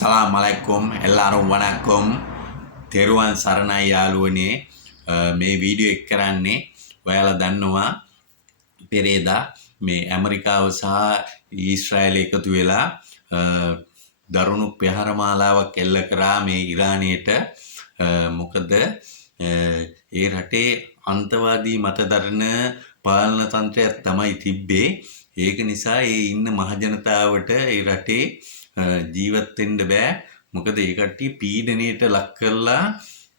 සලාමලයිකුම් එල්ලාරුම් වනක්කොම් තෙරුවන් සරණයි යාළුවනේ මේ වීඩියෝ එක කරන්නේ ඔයාලා දන්නවා පෙරේදා මේ ඇමරිකාව සහ ඊශ්‍රායල එකතු වෙලා දරුණු ප්‍රහාරමාලාවක් එල්ල කරා මේ ඉරානයට මොකද ඒ රටේ අන්තවාදී මතදරන පාලන තන්ත්‍රයක් තමයි තිබ්බේ ඒක නිසා ඒ ඉන්න මහජනතාවට ඒ රටේ ජීවත් වෙන්න බෑ මොකද ඒ කට්ටිය පීඩනයට ලක් කරලා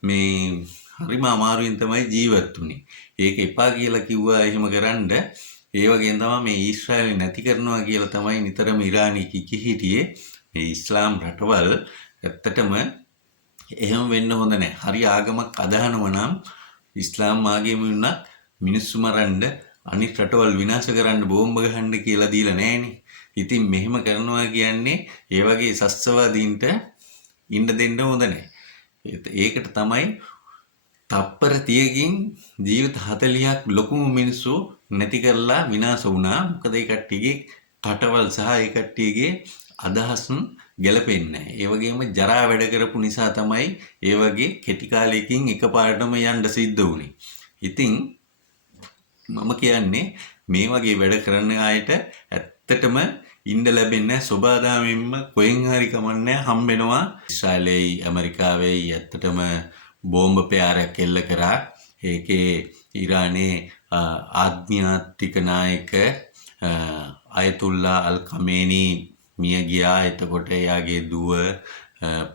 මේ හරිම අමාරුවෙන් තමයි ජීවත් වුනේ. ඒක එපා කියලා කිව්වා එහෙම කරන්න. ඒ වගේම තමයි මේ ඊශ්‍රායල නැති කරනවා කියලා තමයි නිතරම ඉරානි කිකි හිටියේ. මේ ඉස්ලාම් රටවල් ඇත්තටම එහෙම වෙන්න හොඳ නැහැ. හරි ආගමක් අදහනව නම් ඉස්ලාම් ආගම වුණත් මිනිස්සු මරන්න අනිත් රටවල් විනාශ කරන්න බෝම්බ ගහන්න කියලා දීලා නැහනේ. ඉතින් මෙහෙම කරනවා කියන්නේ ඒ වගේ සස්තවාදීන්ට ඉන්න දෙන්න හොඳ නැහැ. ඒකට තමයි තප්පර 30කින් ජීවිත 40ක් ලොකුම මිනිස්සු නැති කරලා විනාශ වුණා. මොකද ඒ කට්ටියගේ රටවල් සහ ඒ කට්ටියගේ අදහස් ගැලපෙන්නේ නැහැ. ඒ වගේම ජරා වැඩ කරපු නිසා තමයි ඒ වගේ කෙටි කාලයකින් එකපාරටම යන්න සිද්ධ වුනේ. ඉතින් මම කියන්නේ මේ වගේ වැඩ කරන අයට ඇත්තටම ඉන්න ලැබෙන්නේ සෝබාදාමෙන්ම කොහෙන් හරි කමන්නේ හම්බෙනවා. ඉස්රායලෙයි ඇමරිකාවෙයි ඇත්තටම බෝම්බ ප්‍රහාරයක් එල්ල කරා. ඒකේ ඉරානයේ ආධ්‍යාත්මික නායක අයතුල්ලා අල් කමේනි මිය ගියා. එතකොට එයාගේ දුව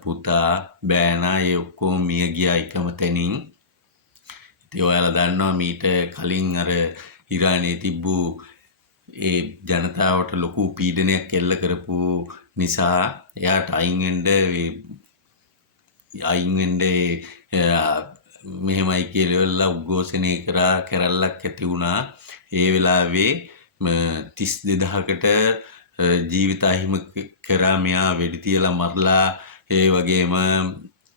පුතා බෑනා ඒ ඔක්කොම මිය ගියා එකම තැනින්. ඉතින් ඔයාලා දන්නවා මීට කලින් අර ඉරානයේ තිබ්බු ඒ ජනතාවට ලොකු පීඩනයක් එල්ල කරපු නිසා එයාට අයින් වෙන්න මෙහෙමයි කියලා උද්ඝෝෂණය කරා කැරල්ලක් ඇති වුණා. ඒ වෙලාවේ 32000කට ජීවිත අහිමි කරා. මෙයා වෙඩි තියලා මරලා ඒ වගේම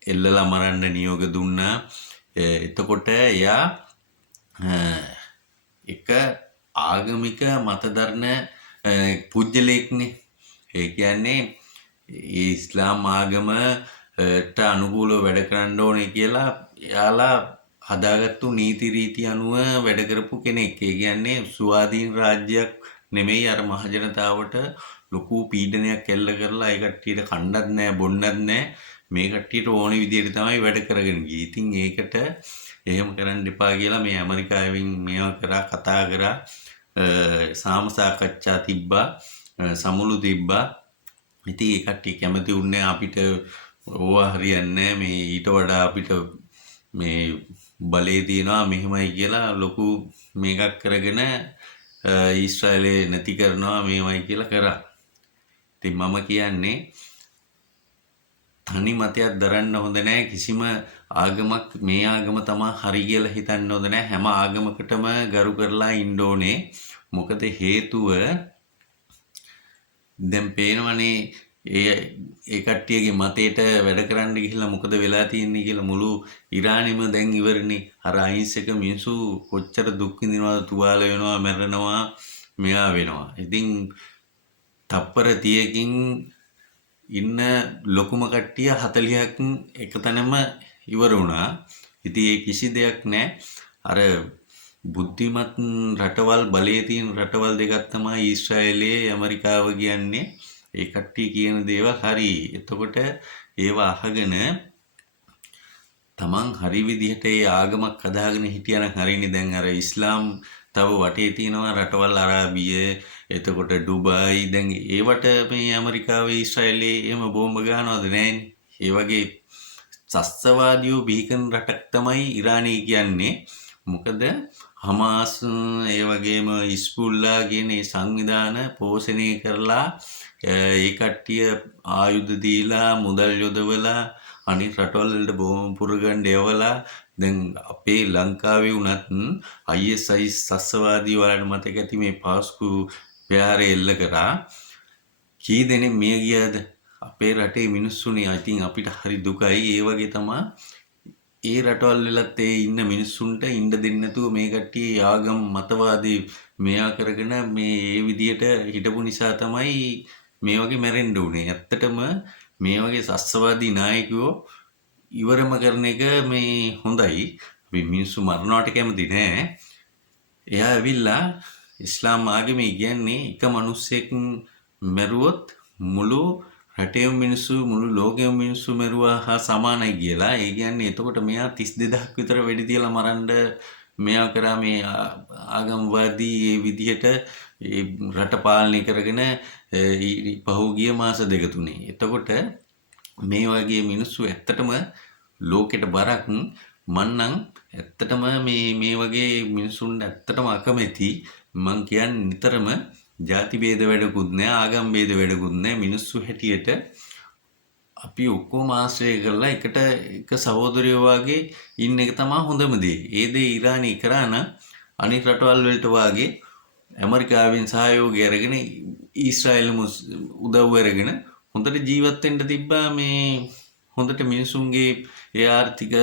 එල්ලලා මරන්න නියෝග දුන්නා. එතකොට එයා එක ආගමික මතදරන පුජ්‍යලෙක්නේ. ඒ කියන්නේ ඒ ඉස්ලාම් ආගමට අනුකූලව වැඩ කරන්න ඕනේ කියලා එයාලා හදාගත්තු නීති රීති අනුව වැඩ කරපු කෙනෙක්. ඒ කියන්නේ ස්වාධීන රාජ්‍යයක් නෙමෙයි. අර මහජනතාවට ලොකු පීඩනයක් එල්ල කරලා ඒ කට්ටියට කණ්ඩත් නැහැ බොන්නත් නැහැ. මේ කට්ටියට ඕන විදිහට තමයි වැඩ කරගෙන ගියේ. ඉතින් ඒකට එහෙම කරන්න එපා කියලා මේ ඇමරිකාවෙන් මේවා කරා කතා කරා. සාම සාකච්ඡා තිබ්බා. සමුළු තිබ්බා. ඉතින් ඒ කට්ටිය කැමති වුණේ අපිට ඕවා හරියන්නේ මේ ඊට වඩා අපිට මේ බලය තියෙනවා මෙහෙමයි කියලා ලොකු මේකක් කරගෙන ඊශ්‍රායලේ නැති කරනවා මේවයි කියලා කරා. ඉතින් මම කියන්නේ තනි මතයක් දරන්න හොඳ නැහැ. කිසිම ආගමක් මේ ආගම තමයි හරි කියලා හිතන්න හොඳ නැහැ. හැම ආගමකටම ගරු කරලා ඉන්න ඕනේ. මොකද හේතුව දැන් පේනවනේ ඒ කට්ටියගේ මතයට වැඩ කරන්න ගිහිල්ලා මොකද වෙලා තියෙන්නේ කියලා මුළු ඉරානෙම දැන් ඉවරනේ. අර අහිංසක මිනිස්සු කොච්චර දුක් විඳිනවද, තුවාල වෙනවා, මැරෙනවා, මෙයා වෙනවා. ඉතින් තප්පර 30කින් ඉන්න ලොකුම කට්ටිය 40ක් එකතැනම ඉවර වුණා. ඉතින් ඒ කිසි දෙයක් නැහැ. අර බුද්ධිමත් රටවල් බලයේ තියෙන රටවල් දෙකක් තමයි ඊශ්‍රායලයේ ඇමරිකාව කියන්නේ. ඒ කට්ටිය කියන දේවල් හරි. එතකොට ඒවා අහගෙන තමන් හරි විදිහට ඒ ආගමක් හදාගෙන හිටියනම් හරිනේ. දැන් අර ඉස්ලාම් තව වටේ තියෙනවා රටවල් අරාබිය, එතකොට ඩුබායි. දැන් ඒවට මේ ඇමරිකාවේ ඊශ්‍රායලයේ එහෙම බෝම්බ ගහනවද? නැහැනේ. ඒ වගේ සස්තවාදියෝ බිහිකරන රටක් තමයි ඉරානය කියන්නේ. මොකද හමාස් ඒ වගේම ඉස්බුල්ලා කියන ඒ සංවිධාන පෝෂණය කරලා ඒ කට්ටිය ආයුධ දීලා මුදල් යොදවලා අනිත් රටවල් වලට බෝම්බ පුරගන්න යවලා දැන් අපේ ලංකාවේ වුණත් ISIS සස්තවාදී වලට මතක ඇති මේ පාස්කු ප්‍රහාරය එල්ල කරා. කී දෙනෙක් මිය ගියාද? අපේ රටේ මිනිස්සුනේ. ඉතින් අපිට හරි දුකයි. ඒ වගේ තමයි ඒ රටවල් වලත් ඒ ඉන්න මිනිස්සුන්ට ඉන්න දෙන්නේ නැතුව මේ කට්ටිය ආගම් මතවාදී මෙයා කරගෙන මේ විදියට හිටපු නිසා තමයි මේ වගේ මැරෙන්න උනේ. ඇත්තටම මේ වගේ සස්සවාදී නායකයෝ ඉවරම කරන එක මේ හොඳයි. අපි මිනිස්සු මරණවට කැමති නෑ. එයා ඇවිල්ලා ඉස්ලාම් ආගමේ කියන්නේ එක මිනිස්සෙක් මැරුවොත් මුළු රටේම මිනිස්සු මුළු ලෝකෙම මිනිස්සු මැරුවා හා සමානයි කියලා. ඒ කියන්නේ එතකොට මෙයා 32000ක් විතර වෙඩි තියලා මරන්න මෙයා කරා මේ ආගම්වාදී ඒ විදිහට ඒ රට පාලනය කරගෙන පහුගිය මාස දෙක තුනේ. එතකොට මේ වගේ මිනිස්සු ඇත්තටම ලෝකෙට බරක්. මන්නම් ඇත්තටම මේ වගේ මිනිසුන්ට ඇත්තටම අකමැති. මං කියන්නේ නිතරම ಜಾති ભેද වැඩකුත් නෑ, ආගම් ભેද වැඩකුත් නෑ. මිනිස්සු හැටියට අපි ඔක්කොම ආශ්‍රය කරලා එක සහෝදරයෝ වගේ ඉන්න එක තමයි හොඳම දේ. ඒ දේ ඉරානය කරා නම් අනිත් රටවල් වලට වාගේ ඇමරිකාවෙන් සහයෝගය අරගෙන ඊශ්‍රායලම උදව් අරගෙන හොඳට ජීවත් වෙන්න තිබ්බා. මේ හොඳට මිනිසුන්ගේ ඒ ආර්ථික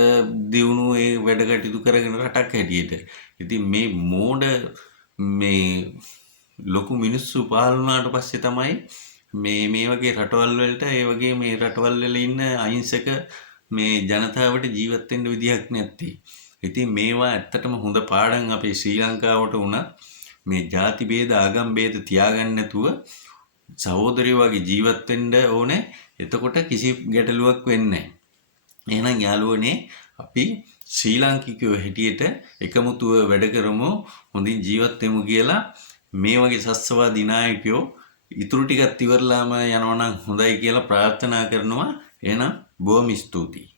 දියුණුව ඒ වැඩ කටයුතු කරගෙන රටක් හැටියට. ඉතින් මේ මෝඩ මේ ලොකු මිනිස්සු පහළ වුණාට පස්සේ තමයි මේ වගේ රටවල් වලට ඒ වගේ මේ රටවල් වල ඉන්න අහිංසක මේ ජනතාවට ජීවත් වෙන්න විදිහක් නැත්තේ. ඉතින් මේවා ඇත්තටම හොඳ පාඩම් අපේ ශ්‍රී ලංකාවට උනත් මේ ಜಾති ભેද ආගම් ભેද තියාගන්න නැතුව සහෝදරයෝ වගේ ජීවත් වෙන්න ඕනේ. එතකොට කිසි ගැටලුවක් වෙන්නේ නැහැ. එහෙනම් යාළුවනේ අපි ශ්‍රී ලාංකිකයෝ හැටියට එකමුතුව වැඩ කරමු, හොඳින් ජීවත් වෙමු කියලා මේ වගේ සස්සවාදී නායකයෝ ඉතුරු ටිකත් ඉවරලාම යනවා නම් හොඳයි කියලා ප්‍රාර්ථනා කරනවා. එහෙනම් බොහොම ස්තුතියි.